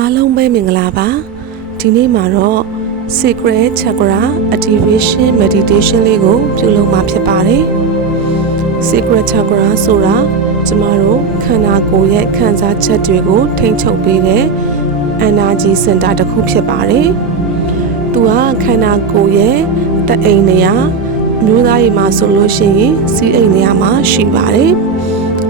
အားလုံးပဲမင်္ဂလာပါဒီနေ့မှာတော့ Secret Chakra Activation Meditation လေးကိုပြုလုပ်မှာဖြစ်ပါတယ် Secret Chakra ဆိုတာကျမတို့ခန္ဓာကိုယ်ရဲ့ခံစားချက်တွေကို ထိန်းချုပ်ပေးတဲ့ Energy Center တစ်ခုဖြစ်ပါတယ်သူကခန္ဓာကိုယ်ရဲ့တအိမ်နေရာမျိုးသားတွေမှာဆိုလို့ရှိရင်စီးအိမ်နေရာမှာရှိပါတယ်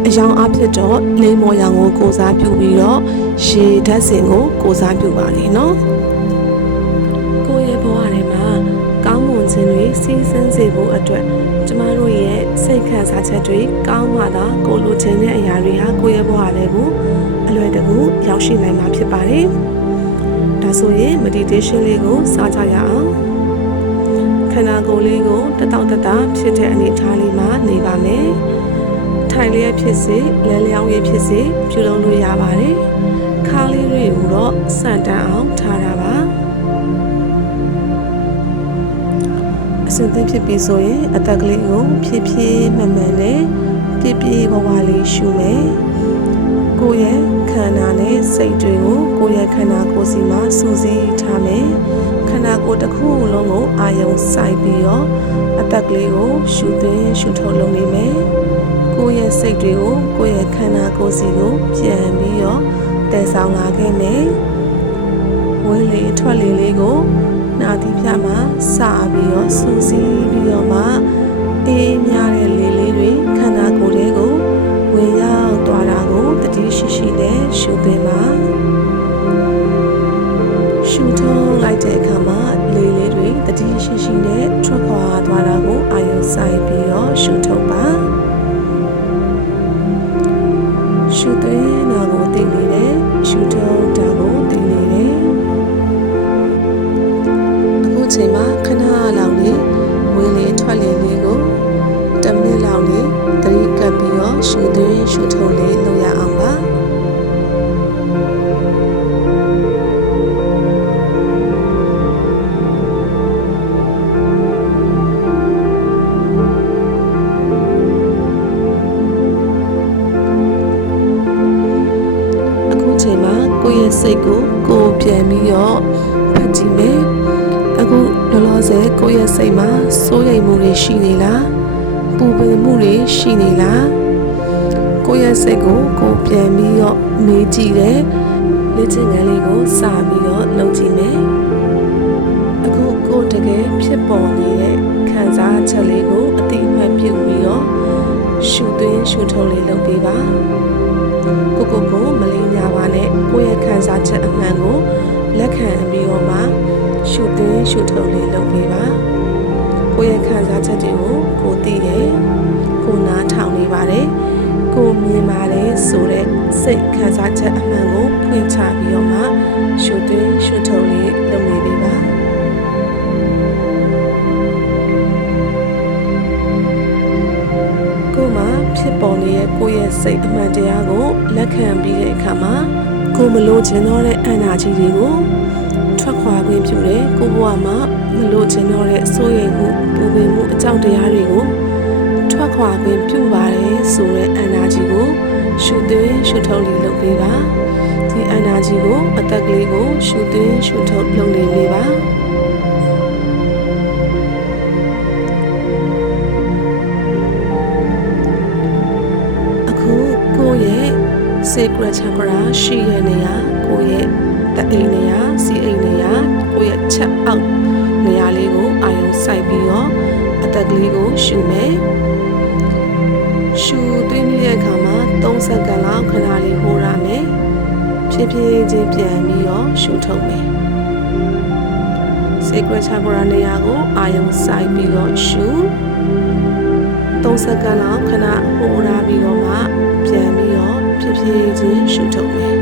အယောင်အဖြစ်တော့လိမ္မော်ရောင်ကိုကိုစားပြုပြီးတော့ ရေဓာတ်စင်ကိုကိုစားပြုပါလေနော်ကိုယ့်ရဲ့ဘဝထဲမှာကောင်းမွန်ခြင်းတွေစီးဆင်းစေဖို့အတွက်ကျမတို့ရဲ့စိတ်ခံစားချက်တွေကောင်းမှသာကိုလိုချင်တဲ့အရာတွေဟာကိုယ့်ရဲ့ဘဝထဲကိုအလွယ်တကူရောက်ရှိနိုင်မှာဖြစ်ပါတယ်ဒါဆိုရင် meditation လေးကိုစကြရအောင်ခန္ဓာကိုယ်လေးကိုတတောက်တတဖြစ်တဲ့အနေအထားလေးမှာနေပါမယ်။ထိုင်လျက်ဖြစ်စေလဲလျောင်းရဖြစ်စေပြုလုပ်လို့ရပါတယ်။ ခါးလေးတွေကိုတော့စန့်တန်းအောင်ထားတာပါ။အစဉ်သင့်ဖြစ်ပြီဆိုရင်အသက်ကလေးကိုဖြည်းဖြည်းမှန်မှန်နဲ့ပြည့်ပြည့်ဝဝလေးရှုမယ်။ကိုယ့်ရဲ့ခန္ဓာနဲ့စိတ်တွေကိုကိုယ့်ရဲ့ခန္ဓာကိုယ်စီမှာစူးစီးထားမယ်။ခန္ဓာကိုယ်တစ်ခုလုံးကိုအာယုံစိုက်ပြီးတော့အသက်ကလေးကိုရှုသွင်းရှုထုတ်လုပ်နေမယ်။ကိုယ့်ရဲ့စိတ်တွေကိုကိုယ့်ရဲ့ခန္ဓာကိုယ်စီကိုပြန်ပြီးတော့ တည်ဆောင်လာခဲ့မယ်။ဝင်းလေထွက်လေလေးကိုနာသီပြမှာစပြီးတော့စူးစီးပြီးတော့မှအေးများတဲ့လေလေးတွေခန္ဓာကိုယ်တွေကိုဝင်ရောက်သွားတာကိုတတိရှိရှိနဲ့ရှုသွင်းပါရှုထုတ်လိုက်တဲ့အခါမှာလေလေးတွေတတိရှိရှိနဲ့ထွက်ခွာသွားတာကိုအာရုံစိုက်ပြီးတော့ရှုထုတ်ပါရှုသွင်းတာကိုသိနေတယ် ရှုထုတ်တာကိုသိနေတယ်အခုချိန်မှာခဏလောက်လေးဝင်လေထွက်လေလေးကို10မိနစ်လောက်လေးသတိကပ်ပြီးတော့ရှုသွင်းရှုထုတ်လေးလုပ်ရအောင်ပါ မှာကိုယ့်ရဲ့စိတ်ကိုကိုယ်ပြန်ပြီးတော့ဖတ်ကြည့်မယ်အခုလောလောဆယ်ကိုယ့်ရဲ့စိတ်မှာစိုးရိမ်မှုတွေရှိနေလားပူပန်မှုတွေရှိနေလားကိုယ့်ရဲ့စိတ်ကိုကိုယ်ပြန်ပြီးတော့မေးကြည့်တယ်လေ့ကျင့်ခန်းလေးကိုစပြီးတော့လုပ်ကြည့်မယ်အခုကိုယ်တကယ်ဖြစ်ပေါ်နေတဲ့ခံစားချက်လေးကိုအတိအမှတ်ပြုပြီးတော့ရှုသွင်းရှုထုတ်လေးလုပ်ပေးပါ ကိုကိုကိုမလေးညာပါနဲ့ကိုယ့်ရဲ့ခံစားချက်အမှန်ကိုလက်ခံပြီးတော့မှရှုသွင်းရှုထုတ်လေးလုပ်ပေးပါကိုယ့်ရဲ့ခံစားချက်တွေကိုကိုသိတယ်ကိုနားထောင်နေပါတယ်ကိုမြင်ပါတယ်ဆိုတဲ့စိတ်ခံစားချက်အမှန်ကိုဖွင့်ချပြီးတော့မှရှုသွင်းရှုထုတ်လေးလုပ်နေ ဖြစ်ပေါ်နေတဲ့ကိုယ့်ရဲ့စိတ်အမှန်တရားကိုလက်ခံပြီးတဲ့အခါမှာကိုမလို့ခြင်းတော့တဲ့အန္တာကြီးတွေကိုထွက်ခွာခွင့်ပြုတယ်ကိုဘဝမှာမလို့ခြင်းတော့တဲ့အစိုးရိမ်မှုပူပန်မှုအကြောင်းတရားတွေကိုထွက်ခွာခွင့်ပြုပါတယ်ဆိုတဲ့အန္တာကြီးကိုရှုသွင်းရှုထုတ်လေးလုပ်ပေးပါဒီအန္တာကြီးကိုအသက်ကလေးကိုရှုသွင်းရှုထုတ်လုပ်နေပေးပါ sacred chakra ရှိတဲ့နေရာကိုယ့်ရဲ့တအိမ်နေရာစီအိမ်နေရာကိုယ့်ရဲ့ချက်အောက်နေရာလေးကိုအာရုံစိုက်ပြီးတော့အသက်ကလေးကိုရှုမယ်ရှုသွင်းပြီးတဲ့အခါမှာ3စက္ကန့်လောက်ခဏလေးဟိုးရမယ်ဖြည်းဖြည်းချင်းပြန်ပြီးတော့ရှုထုတ်မယ် sacred chakra နေရာကိုအာရုံစိုက်ပြီးတော့ရှု3စက္ကန့်လောက်ခဏဟိုးရပြီးတော့မှပြန်ပြီးတော့ ဖြည်းဖြည်းချင်းရှုထုတ်မယ်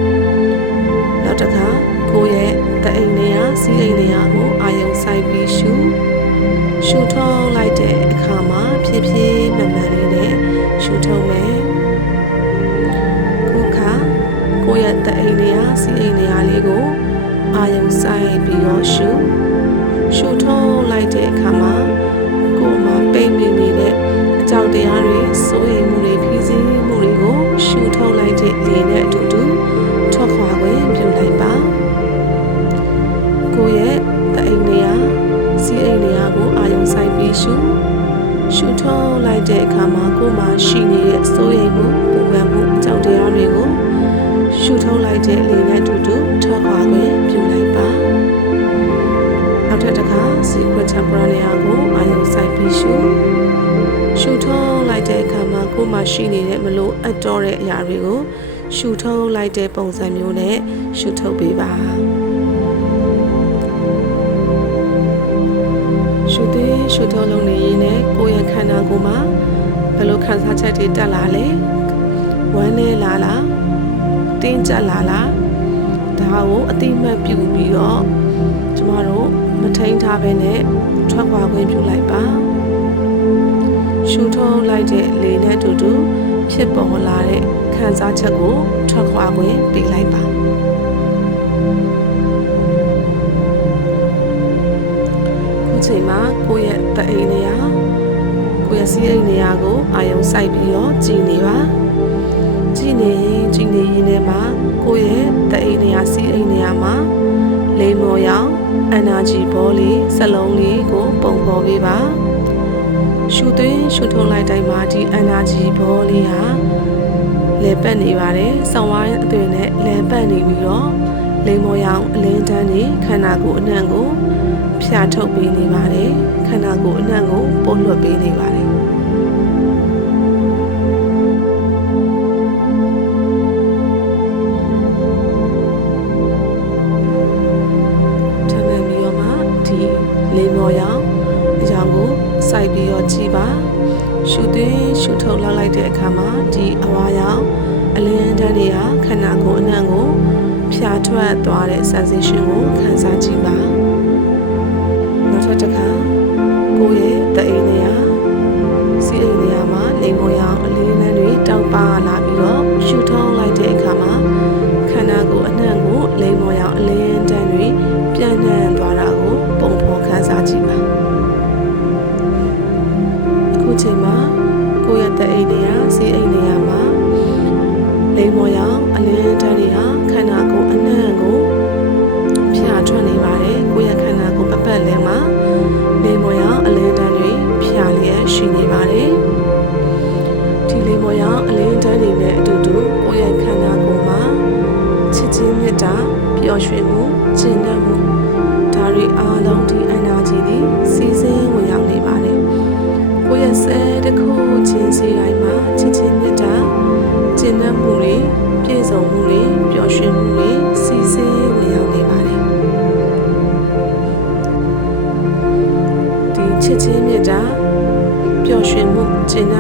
။နောက်တစ်ခါကိုယ့်ရဲ့တအိမ်နေရာစီးအိမ်နေရာကိုအာယုံဆိုင်ပြီးရှုရှုထုတ်လိုက်တဲ့အခါမှာဖြည်းဖြည်းမှန်မှန်လေးနဲ့ရှုထုတ်မယ်။ခုခါကိုယ့်ရဲ့တအိမ်နေရာစီးအိမ်နေရာလေးကိုအာယုံဆိုင်ပြီးတော့ရှုရှုထုတ်လိုက်တဲ့အခါမှာ ကိုအာရုံစိုက်ပြီးရှုရှုထုံးလိုက်တဲ့အခါမှာကိုယ်မှာရှိနေတဲ့စိုးရိမ်မှုပူပန်မှုအကြောင်းတရားတွေကိုရှုထုံးလိုက်တဲ့အလေးနဲ့တူတူထောက်ခွာခွင့်ပြုလိုက်ပါနောက်ထပ်တစ်ခါ secret temporary ကိုအာရုံစိုက်ပြီးရှုရှုထုံးလိုက်တဲ့အခါမှာကိုယ်မှာရှိနေတဲ့မလို့အပ်တော့တဲ့အရာတွေကိုရှုထုံးလိုက်တဲ့ပုံစံမျိုးနဲ့ရှုထုတ်ပေးပါ ရှုသွင်းရှုထုတ်လုပ်နေရင်လည်းကိုယ့်ရဲ့ခန္ဓာကိုယ်မှာဘယ်လိုခံစားချက်တွေတက်လာလဲဝမ်းနေလာလားတင်းကျပ်လာလားဒါကိုအတိမတ်ပြုပြီးတော့ကျမတို့မထိန်ထားဘဲနဲ့ထွက်ခွာခွင့်ပြုလိုက်ပါရှူထုတ်လိုက်တဲ့လေနဲ့အတူတူဖြစ်ပေါ်လာတဲ့ခံစားချက်ကိုထွက်ခွာခွင့်ပေးလိုက်ပါ ခုချိန်မှာကိုယ့်ရဲ့တအိမ်နေရာကိုယ့်ရဲ့စီးအိမ်နေရာကိုအာယုံစိုက်ပြီးတော့ကြည်နေပါကြည်နေရင်ကြည်နေရင်ထဲမှာကိုယ့်ရဲ့တအိမ်နေရာစီးအိမ်နေရာမှာလိမ်မော်ရောင် energy ဘောလေးစလုံးလေးကိုပုံဖော်ပေးပါရှူသွင်းရှူထုတ်လိုက်တိုင်းမှာဒီ energy ဘောလေးဟာလဲပတ်နေပါတယ်ဆောင်းဝိုင်းအသွင်နဲ့လဲပတ်နေပြီးတော့ လိမ်မော်ရောင်အလင်းတန်းနေခန္ဓာကိုယ်အနှံ့ကိုဖြာထုတ်ပေးနေပါတယ်ခန္ဓာကိုယ်အနှံ့ကိုပို့လွှတ်ပေးနေပါတယ်ထပ်မံပြီးတော့မှဒီလိမ်မော်ရောင်အကြောင်းကိုစိုက်ပြီးတော့ကြည်ပါရှူသွင်းရှူထုတ်လောက်လိုက်တဲ့အခါမှာဒီအဝါရောင်အလင်းတန်းတွေကခန္ဓာကိုယ်အနှံ့ကို ဖြာထွက်သွားတဲ့ sensation ကိုခံစားကြည့်ပါနောက်ထပ်တစ်ခါကိုယ့်ရဲ့တအိမ်နေရာ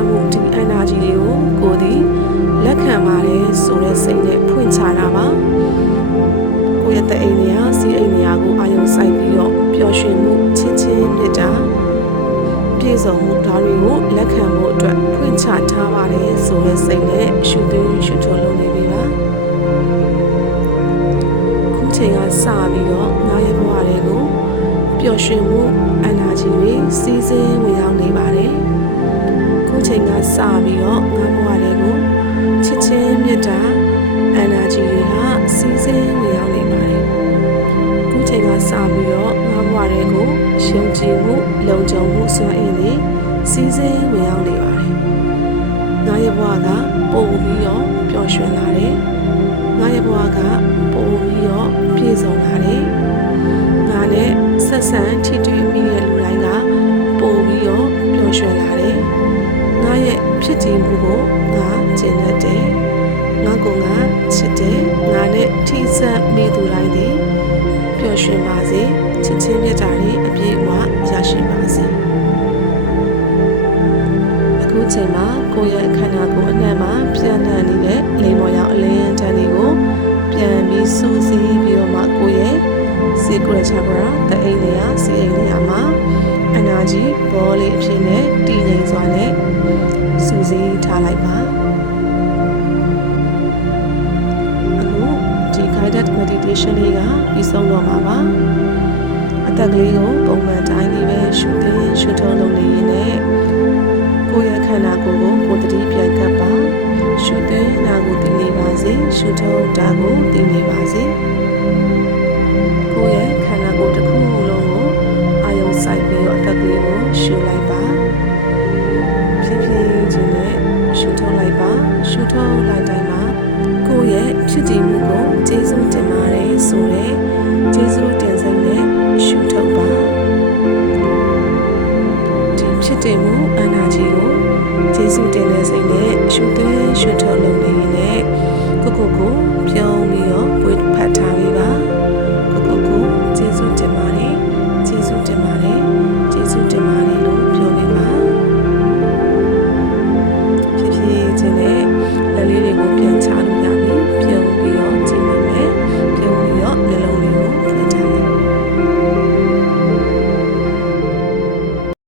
မှုကျင့်တတ်မှုဒီ energy တွေကိုကိုယ်ဒီလက်ခံပါတယ်ဆိုတဲ့စိတ်နဲ့ဖွင့်ချတာပါကိုယ့်ရဲ့တအိမ်နေရာစီအိမ်နေရာကိုအာရုံစိုက်ပြီးတော့ပျော်ရွှင်မှုချစ်ချင်းမေတ္တာပြည့်စုံမှုဒါတွေကိုလက်ခံဖို့အတွက်ဖွင့်ချထားပါတယ်ဆိုတဲ့စိတ်နဲ့ရှုသွင်းရှုထုတ်လုပ်နေပြီပါခုချိန်ကစပြီးတော့ငါရဲ့ဘဝတွေကိုပျော်ရွှင်မှု energy တွေစီးစင်းဝင်ရောက်နေပါတယ် ခုချိန်ကစပြီးတော့ငါဘဝတွေကိုချစ်ချင်းမေတ္တာ energy တွေဟာစီးစင်းဝင်ရောက်နေပါတယ်ခုချိန်ကစပြီးတော့ငါဘဝတွေကိုယုံကြည်မှုလုံခြုံမှုစွမ်းအင်တွေစီးစင်းဝင်ရောက်နေပါတယ်ငါရဲ့ဘဝကပိုပြီးတော့ပျော်ရွှင်လာတယ်ငါရဲ့ဘဝကပိုပြီးတော့ပြည့်စုံလာတယ်ငါနဲ့ဆက်ဆံထိတွေ့မိတဲ့လူတိုင်းကပိုပြီးတော့ပျော်ရွှင်လာတယ် ငါရဲ့ဖြစ်တည်မှုကိုငါကျင့်တတ်တယ်ငါကငါချစ်တယ်ငါနဲ့ထိစပ်မိသူတိုင်းဒီပျော်ရွှင်ပါစေချစ်ချင်းမြတ်တာတွေအပြည့်အဝရရှိပါစေအခုချိန်မှာကိုယ့်ရဲ့ခန္ဓာကိုယ်အနှံ့မှာပြန့်နှံ့နေတဲ့လိမ်မော်ရောင်အလင်းတန်းတွေကိုပြန်ပြီးစူးစီးပြီးတော့မှကိုယ့်ရဲ့ secret chakra တအိမ်နေရာစီအိမ်နေရာမှာ energy ဘောလေးအဖြစ်နဲ့တည်ငြိမ်စွာနဲ့ စူးစီးထားလိုက်ပါအခုဒီ guided meditation လေးကပြီးဆုံးတော့မှာပါအသက်ကလေးကိုပုံမှန်တိုင်းလေးပဲရှုသင်ရှုထုံးလုပ်နေရင်လည်းကိုယ့်ရဲ့ခန္ဓာကိုယ်ကိုကိုယ်တတိပြန်ကပ်ပါရှုသင်နာကိုတည်နေပါစေရှုထုံးတာကိုတည်နေပါစေကိုယ့်ရဲ့ ချစ်ကြည်မှုကိုကျေးဇူးတင်ပါတယ်ဆိုတဲ့ကျေးဇူးတင်စိတ်နဲ့ရှုထုတ်ပါဒီဖြစ်တည်မှုအနာကြီးကိုကျေးဇူးတင်တဲ့စိတ်နဲ့ရှုသွင်း